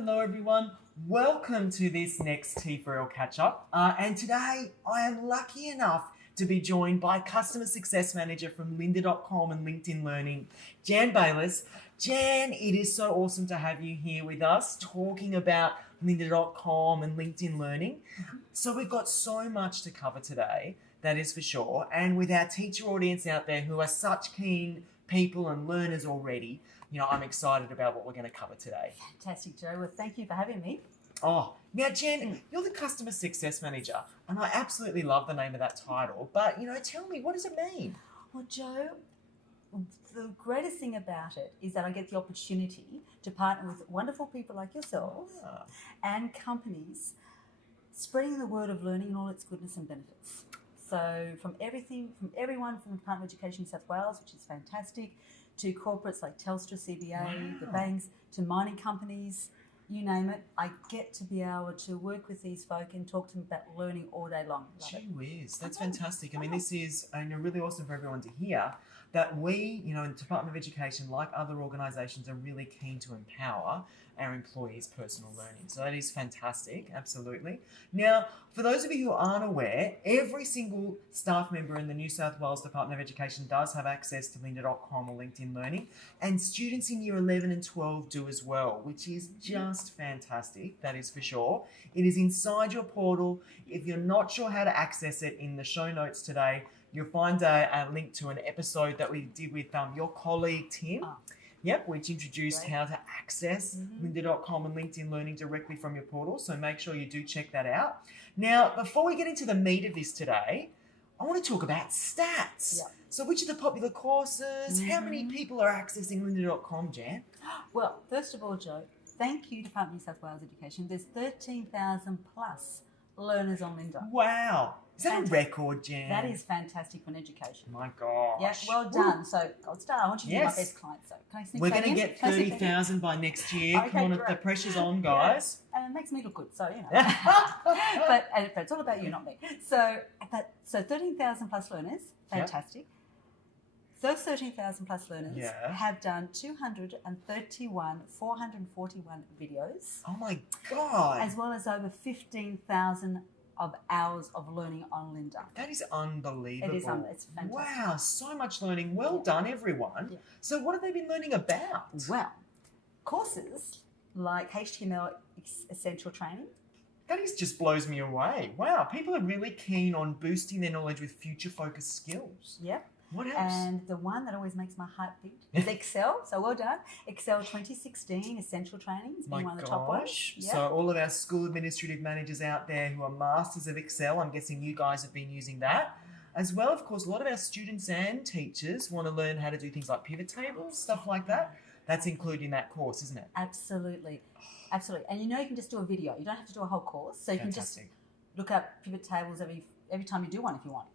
Hello everyone, welcome to this next T4L Catch Up. And today I am lucky enough to be joined by Customer Success Manager from lynda.com and LinkedIn Learning, Jan Bayliss. Jan, it is so awesome to have you here with us talking about lynda.com and LinkedIn Learning. So we've got so much to cover today, that is for sure. And with our teacher audience out there who are such keen people and learners already, you know, I'm excited about what we're going to cover today. Fantastic, Joe. Well, thank you for having me. Oh, now Jen, you're the Customer Success Manager, and I absolutely love the name of that title. But, you know, tell me, what does it mean? Well, Joe, the greatest thing about it is that I get the opportunity to partner with wonderful people like yourself and companies spreading the word of learning and all its goodness and benefits. So from everyone from the Department of Education New South Wales, which is fantastic, to corporates like Telstra, CBA, the banks, to mining companies, you name it, I get to be able to work with these folk and talk to them about learning all day long. Gee whiz, that's fantastic. I mean, this is really awesome for everyone to hear that we, you know, in the Department of Education, like other organisations, are really keen to empower our employees' personal learning. So that is fantastic, absolutely. Now, for those of you who aren't aware, every single staff member in the New South Wales Department of Education does have access to lynda.com or LinkedIn Learning, and students in Year 11 and 12 do as well, which is just fantastic, that is for sure. It is inside your portal. If you're not sure how to access it, in the show notes today, you'll find a link to an episode that we did with your colleague, Tim. Yep, which introduced how to access lynda.com and LinkedIn Learning directly from your portal. So make sure you do check that out. Now, before we get into the meat of this today, I want to talk about stats. Yep. So which are the popular courses? How many people are accessing lynda.com, Jan? Well, first of all, Joe, thank you, Department of New South Wales Education. There's 13,000 plus learners on Lynda. Wow. Is that a record, Jan? That is fantastic for an education. My gosh. Yeah, well done. So, gold star, I want you to be my best client. So, can I sneak We're that going to in? get 30,000 by next year. Okay, Come on, great. the pressure's on, guys. Yeah. And it makes me look good, so, you know. but it's all about you, not me. So 13,000 plus learners, fantastic. Those 13,000 plus learners have done 441 videos. Oh my God. As well as over 15,000 of hours of learning on Lynda. That is unbelievable. It's fantastic. Wow, so much learning. Well done, everyone. Yeah. So what have they been learning about? Well, courses like HTML Essential Training. That just blows me away. Wow, people are really keen on boosting their knowledge with future-focused skills. Yep. What else? And the one that always makes my heart beat is Excel. So well done. Excel 2016 Essential Training has been one of the top ones. Yep. So all of our school administrative managers out there who are masters of Excel, I'm guessing you guys have been using that. As well, of course, a lot of our students and teachers want to learn how to do things like pivot tables, stuff like that. That's included in that course, isn't it? Absolutely. Absolutely. And you know you can just do a video. You don't have to do a whole course. So you can just look up pivot tables every time you do one if you want.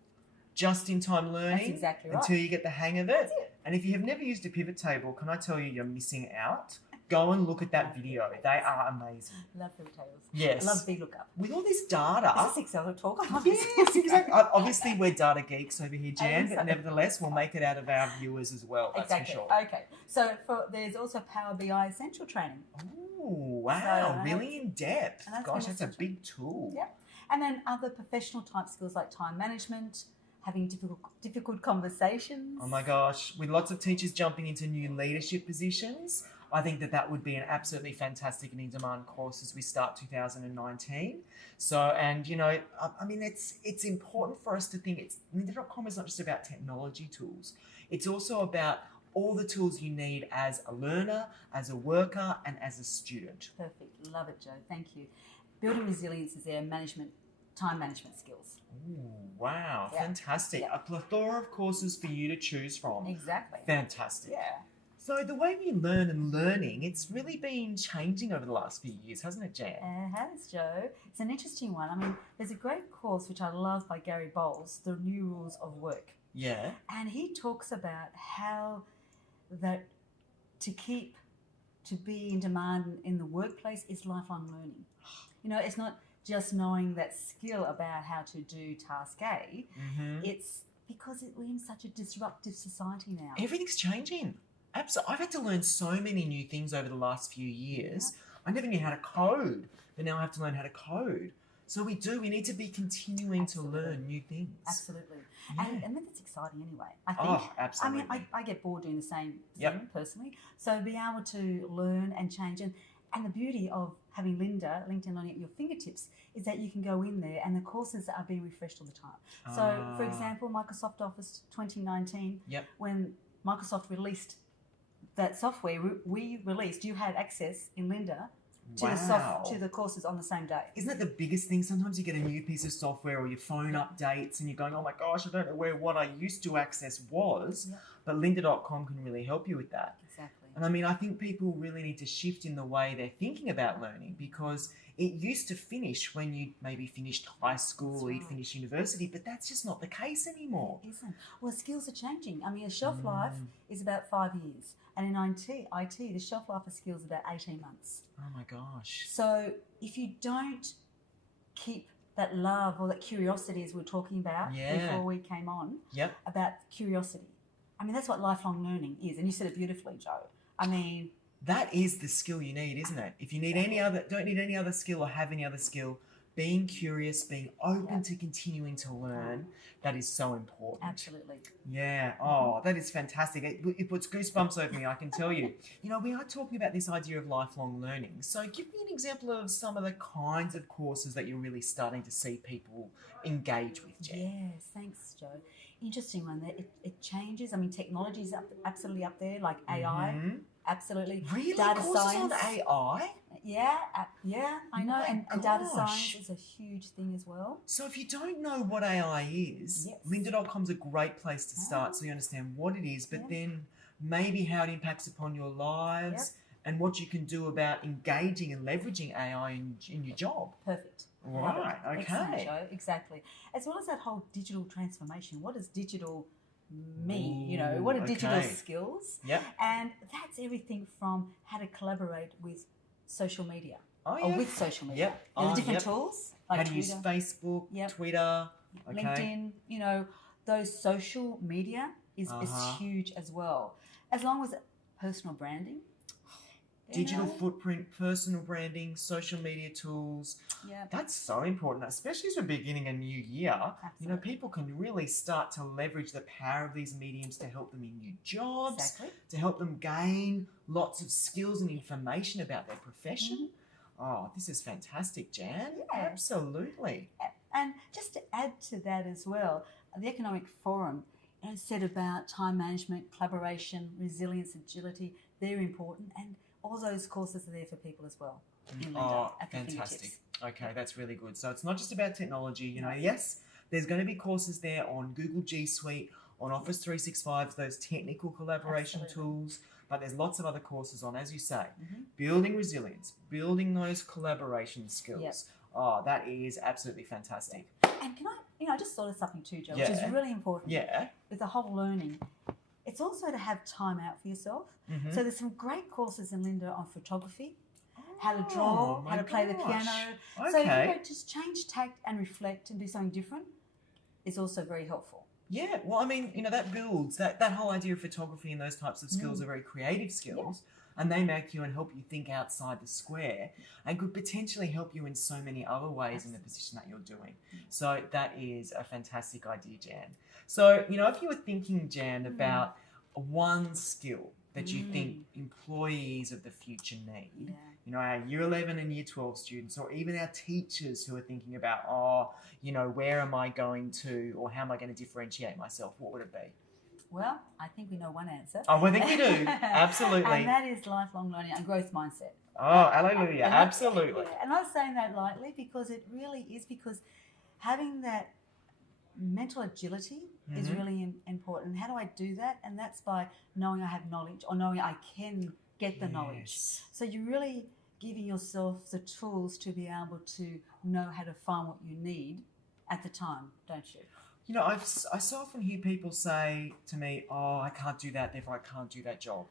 Just-in-time learning. That's exactly right. Until you get the hang of it. That's it. And if you have never used a pivot table, can I tell you, you're missing out. Go and look at that video. They are amazing. Love pivot tables. Yes. I love VLOOKUP. With all this data. Is this Excel talk? Yes, exactly. Obviously, we're data geeks over here, Jan, but nevertheless, we'll make it out of our viewers as well. That's for sure. Okay. So there's also Power BI Essential Training. Oh, wow. Really in depth. Gosh, that's a big tool. Yeah. And then other professional type skills like time management, having difficult conversations. Oh my gosh, with lots of teachers jumping into new leadership positions, I think that would be an absolutely fantastic and in-demand course as we start 2019. So, and you know, I mean, it's important for us to think lynda.com is not just about technology tools. It's also about all the tools you need as a learner, as a worker, and as a student. Perfect. Love it, Joe. Thank you. Building resilience is their time management skills. Ooh, wow, fantastic. A plethora of courses for you to choose from. Exactly. Fantastic. Yeah. So the way we learn and learning, it's really been changing over the last few years, hasn't it, Jan? It has, Joe. It's an interesting one. I mean, there's a great course which I love by Gary Bowles, The New Rules of Work. Yeah. And he talks about how that to be in demand in the workplace is lifelong learning. You know, it's not just knowing that skill about how to do task A. It's because we're in such a disruptive society now. Everything's changing. Absolutely. I've had to learn so many new things over the last few years. I never knew how to code, but now I have to learn how to code. So we need to be continuing to learn new things. Absolutely. Yeah. And that's exciting anyway, I think. Absolutely. I mean, I get bored doing the same thing personally. So being able to learn and change. And the beauty of having LinkedIn Learning at your fingertips is that you can go in there and the courses are being refreshed all the time. So, for example, Microsoft Office 2019, when Microsoft released that software, we released, you had access in Linda to the courses on the same day. Isn't that the biggest thing? Sometimes you get a new piece of software or your phone updates and you're going, oh my gosh, I don't know where what I used to access was. But lynda.com can really help you with that. Exactly. And I mean, I think people really need to shift in the way they're thinking about learning, because it used to finish when you maybe finished high school or you'd finished university, but that's just not the case anymore. It isn't. Well, skills are changing. I mean, a shelf life is about 5 years. And in IT, the shelf life of skills is about 18 months. Oh my gosh. So if you don't keep that love or that curiosity, as we were talking about before we came on, about curiosity. I mean, that's what lifelong learning is. And you said it beautifully, Joe. I mean, that is the skill you need, isn't it? If you need don't need any other skill or have any other skill, being curious, being open to continuing to learn, that is so important. Absolutely. Yeah. Oh, that is fantastic. It puts goosebumps over me, I can tell you. You know, we are talking about this idea of lifelong learning. So give me an example of some of the kinds of courses that you're really starting to see people engage with, Jen. Yes, thanks, Joe. Interesting one. It changes. I mean, technology is absolutely up there, like AI. Absolutely. Really? Data courses science. on AI? Yeah, I know. And data science is a huge thing as well. So if you don't know what AI is, lynda.com's a great place to start so you understand what it is, but then maybe how it impacts upon your lives and what you can do about engaging and leveraging AI in your job. Perfect. Right, okay. Excellent, Joe. Exactly. As well as that whole digital transformation. What does digital mean? You know, what are digital skills? And that's everything from how to collaborate with social media. Or with social media. The different tools. Like how to use Facebook, Twitter, LinkedIn, you know, those social media is huge as well. As long as personal branding. Digital footprint, personal branding, social media tools. That's so important, especially as we're beginning a new year. Absolutely. You know, people can really start to leverage the power of these mediums to help them in new jobs, to help them gain lots of skills and information about their profession. Oh, this is fantastic, Jan. Absolutely. And just to add to that as well, the Economic Forum said about time management, collaboration, resilience, agility. They're important, and all those courses are there for people as well. Fantastic. Okay, that's really good. So it's not just about technology. You know, yes, there's going to be courses there on Google G Suite, on Office 365, those technical collaboration tools, but there's lots of other courses on, as you say, building resilience, building those collaboration skills. Oh, that is absolutely fantastic. And can I just thought of something too, Joe, which is really important. With the whole learning. It's also to have time out for yourself. So there's some great courses in Linda on photography, how to draw, how to play the piano. So, you know, just change tact and reflect and do something different is also very helpful. Yeah, well, I mean, you know, that builds, that whole idea of photography and those types of skills are very creative skills. And they make you and help you think outside the square and could potentially help you in so many other ways in the position that you're doing. So that is a fantastic idea, Jan. So, you know, if you were thinking, Jan, about one skill that you think employees of the future need, you know, our Year 11 and Year 12 students, or even our teachers who are thinking about, you know, where am I going to, or how am I going to differentiate myself, what would it be? Well, I think we know one answer. Oh, I think we do. Absolutely. And that is lifelong learning and growth mindset. Oh, hallelujah. Absolutely. And I'm not saying that lightly because it really is, because having that mental agility is really important. How do I do that? And that's by knowing I have knowledge, or knowing I can get the knowledge. So you're really giving yourself the tools to be able to know how to find what you need at the time, don't you? You know, I so often hear people say to me, oh, I can't do that, therefore I can't do that job.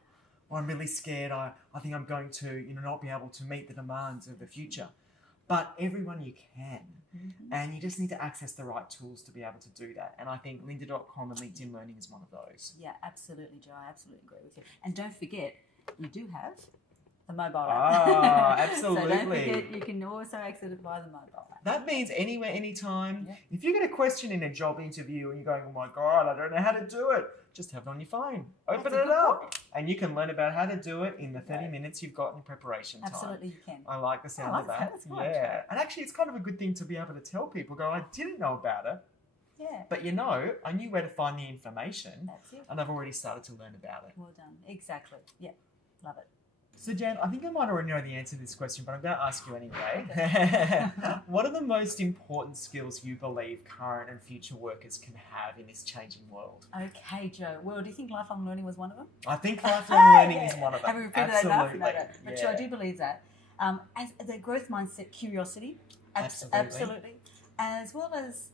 Or I'm really scared, I think I'm going to, you know, not be able to meet the demands of the future. But everyone you can. And you just need to access the right tools to be able to do that. And I think lynda.com and LinkedIn Learning is one of those. Yeah, absolutely, Joe. I absolutely agree with you. And don't forget, you do have The mobile app. Ah, So don't absolutely. forget, you can also access it via the mobile app. That means anywhere, anytime. Yeah. If you get a question in a job interview and you're going, oh my God, I don't know how to do it, just have it on your phone. Open That's a it good up. point. And you can learn about how to do it in the 30 minutes you've got in preparation time. Absolutely, you can. I like the sound I of like that. that. That's quite Yeah. right. And actually, it's kind of a good thing to be able to tell people, go, I didn't know about it, Yeah, but I knew where to find the information that's it. and I've already started to learn about it. Well done. Exactly. Yeah, love it. So, Jan, I think I might already know the answer to this question, but I'm going to ask you anyway. What are the most important skills you believe current and future workers can have in this changing world? Okay, Joe. Well, do you think lifelong learning was one of them? I think lifelong learning Yeah. is one of them. Have we repeated that enough? No. But Joe, I do believe that. As the growth mindset, curiosity, absolutely, as well as,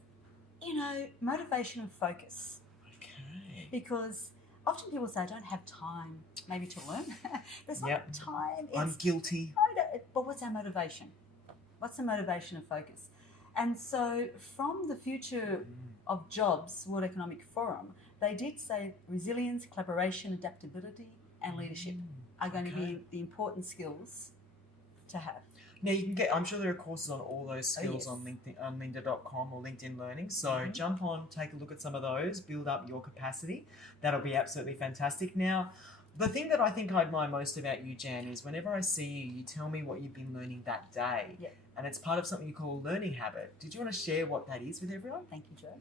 motivation and focus. Okay. Because often people say, I don't have time maybe to learn. There's not time. I'm guilty. But what's our motivation? What's the motivation and focus? And so from the Future of Jobs World Economic Forum, they did say resilience, collaboration, adaptability, and leadership are going to be the important skills to have. Now you can I'm sure there are courses on all those skills on LinkedIn, on lynda.com or LinkedIn Learning. So jump on, take a look at some of those, build up your capacity. That'll be absolutely fantastic. Now, the thing that I think I admire most about you, Jan, is whenever I see you, you tell me what you've been learning that day. Yep. And it's part of something you call a learning habit. Did you want to share what that is with everyone? Thank you, Joe.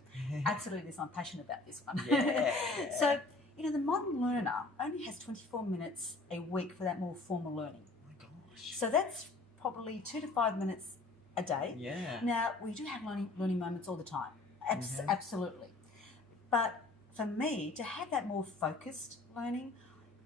Absolutely, so I'm passionate about this one. Yeah. So, the modern learner only has 24 minutes a week for that more formal learning. Oh my gosh. So that's probably 2 to 5 minutes a day. Yeah. Now, we do have learning moments all the time. Absolutely. But for me, to have that more focused learning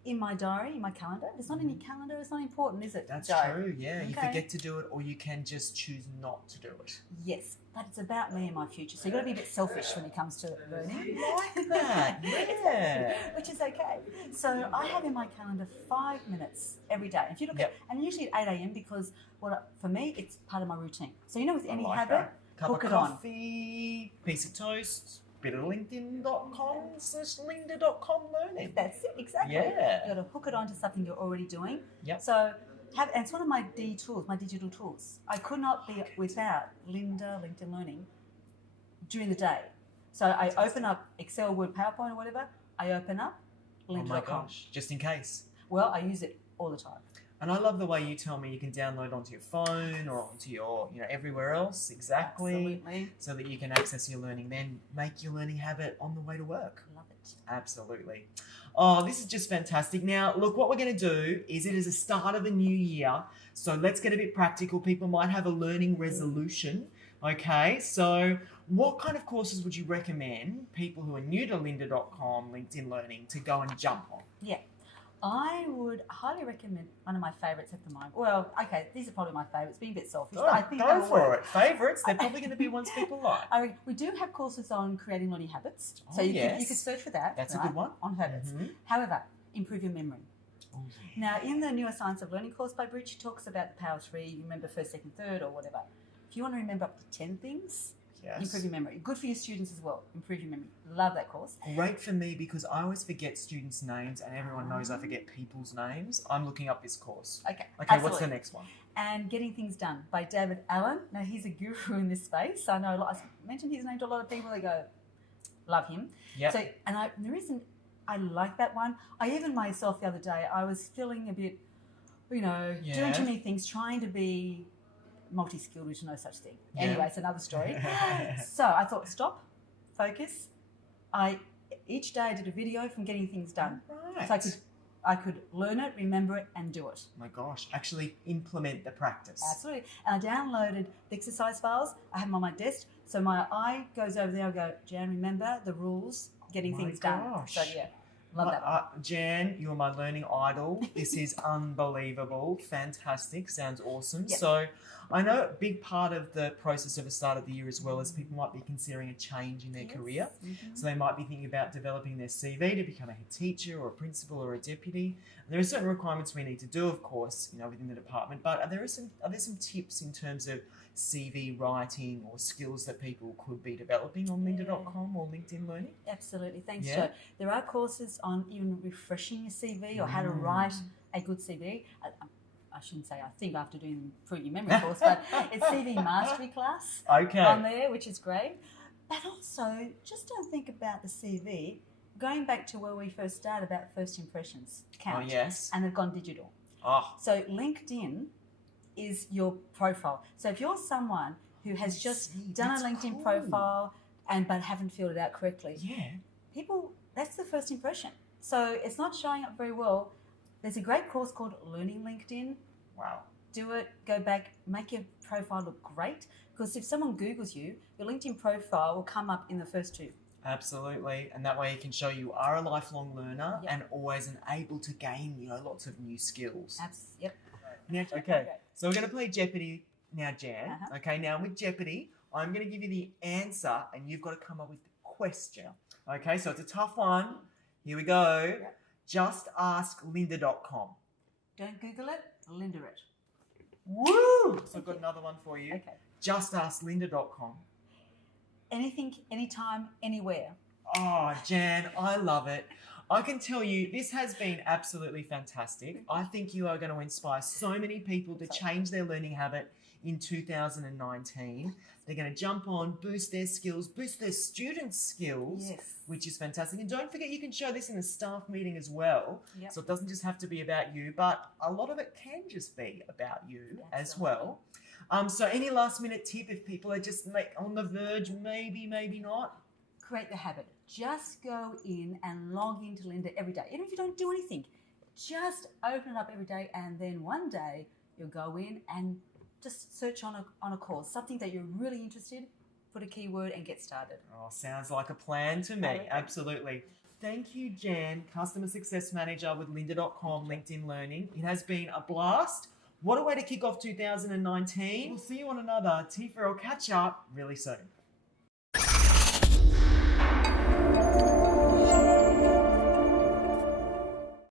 in my diary, in my calendar, it's not in your calendar, it's not important, is it? That's Joe? true, yeah. You Okay. forget to do it or you can just choose not to do it. Yes, but it's about me and my future. So you've got to be a bit selfish when it comes to learning. I like that, yeah. Which is okay. So I have in my calendar 5 minutes every day. If you look at, and usually at 8 a.m. because for me, it's part of my routine. So with any like habit, that. Cup hook of it on. coffee, piece of toast, bit of linkedin.com/lynda.com learning. That's it, exactly. Yeah. You've got to hook it on to something you're already doing. Yep. So and it's one of my tools, my digital tools. I could not be without LinkedIn Learning during the day. So I open up Excel, Word, PowerPoint or whatever. I open up lynda.com. Oh my gosh, just in case. Well, I use it all the time. And I love the way you tell me you can download onto your phone or onto your, everywhere else, Absolutely. so that you can access your learning, then make your learning habit on the way to work. Love it. Absolutely. Oh, this is just fantastic. Now, look, what we're going to do is it is a start of a new year, so let's get a bit practical. People might have a learning resolution, okay? So what kind of courses would you recommend people who are new to lynda.com, LinkedIn Learning, to go and jump on? Yeah. I would highly recommend one of my favourites at the moment. Well, okay, these are probably my favourites, being a bit selfish, but I think go they'll for work. it. Favourites, they're probably going to be ones people like. We do have courses on creating learning habits, so Oh, you yes. could search for that. That's a good one. On habits. Mhm. However, improve your memory. Oh, Now, in the Neuroscience of Learning course by Bridge, he talks about the power of 3, you remember first, second, third, or whatever. If you want to remember up to 10 things, yes. improve your memory. Good for your students as well. Improve your memory. Love that course. Great for me because I always forget students' names and everyone knows I forget people's names. I'm looking up this course. Okay. Okay, absolutely. what's the next one? And Getting Things Done by David Allen. Now, he's a guru in this space. I know I mentioned his name to a lot of people. They go, love him. Yep. So, the reason I like that one, I even myself the other day, I was feeling a bit, doing too many things, trying to be multi-skilled, which is no such thing. Yeah. Anyway, it's another story. So I thought, stop, focus. Each day I did a video from Getting Things Done. Right. So I could learn it, remember it, and do it. Oh my gosh, actually implement the practice. Absolutely. And I downloaded the exercise files. I have them on my desk. So my eye goes over there. I go, Jan, remember the rules, getting things done. Gosh. So yeah, love that one. Jan, you're my learning idol. This is unbelievable. Fantastic. Sounds awesome. Yep. So I know a big part of the process of the start of the year as well is people might be considering a change in their career. Mm-hmm. So they might be thinking about developing their CV to become a head teacher or a principal or a deputy. And there are certain requirements we need to do, of course, within the department. But are there some tips in terms of CV writing or skills that people could be developing on lynda.com or LinkedIn Learning? Absolutely. Thanks, Yeah. Joe. There are courses on even refreshing your CV or how to write a good CV. I shouldn't say I think after doing the Fruit Your Memory course, but it's CV Mastery class Okay. on there, which is great. But also, just don't think about the CV, going back to where we first started about first impressions count. Oh, yes. And they've gone digital. Oh, So LinkedIn is your profile. So if you're someone who has just done a That's LinkedIn cool. profile but haven't filled it out correctly, yeah. people, that's the first impression. So it's not showing up very well. There's a great course called Learning LinkedIn. Wow. Do it, go back, make your profile look great. Because if someone Googles you, your LinkedIn profile will come up in the first two. Absolutely, and that way you can show you are a lifelong learner Yep. and always able to gain, lots of new skills. Yep. Next, okay, so we're going to play Jeopardy now, Jan. Uh-huh. Okay, now with Jeopardy, I'm going to give you the answer and you've got to come up with the question. Okay, so it's a tough one. Here we go. Yep. JustAskLinda.com. Don't Google it, Linda it. Woo! So I've got another one for you. Okay. JustAskLinda.com. Anything, anytime, anywhere. Oh, Jan, I love it. I can tell you this has been absolutely fantastic. I think you are going to inspire so many people to change their learning habit in 2019. They're going to jump on, boost their skills, boost their students' skills, Yes. which is fantastic. And don't forget, you can show this in a staff meeting as well. Yep. So it doesn't just have to be about you, but a lot of it can just be about you as well. So any last minute tip if people are just on the verge, maybe not? Create the habit. Just go in and log into Linda every day. Even if you don't do anything, just open it up every day, and then one day you'll go in and just search on a course, something that you're really interested, put a keyword and get started. Oh, sounds like a plan to me. Absolutely. Thank you, Jan, Customer Success Manager with lynda.com, LinkedIn Learning. It has been a blast. What a way to kick off 2019. We'll see you on another T4L Catch Up really soon.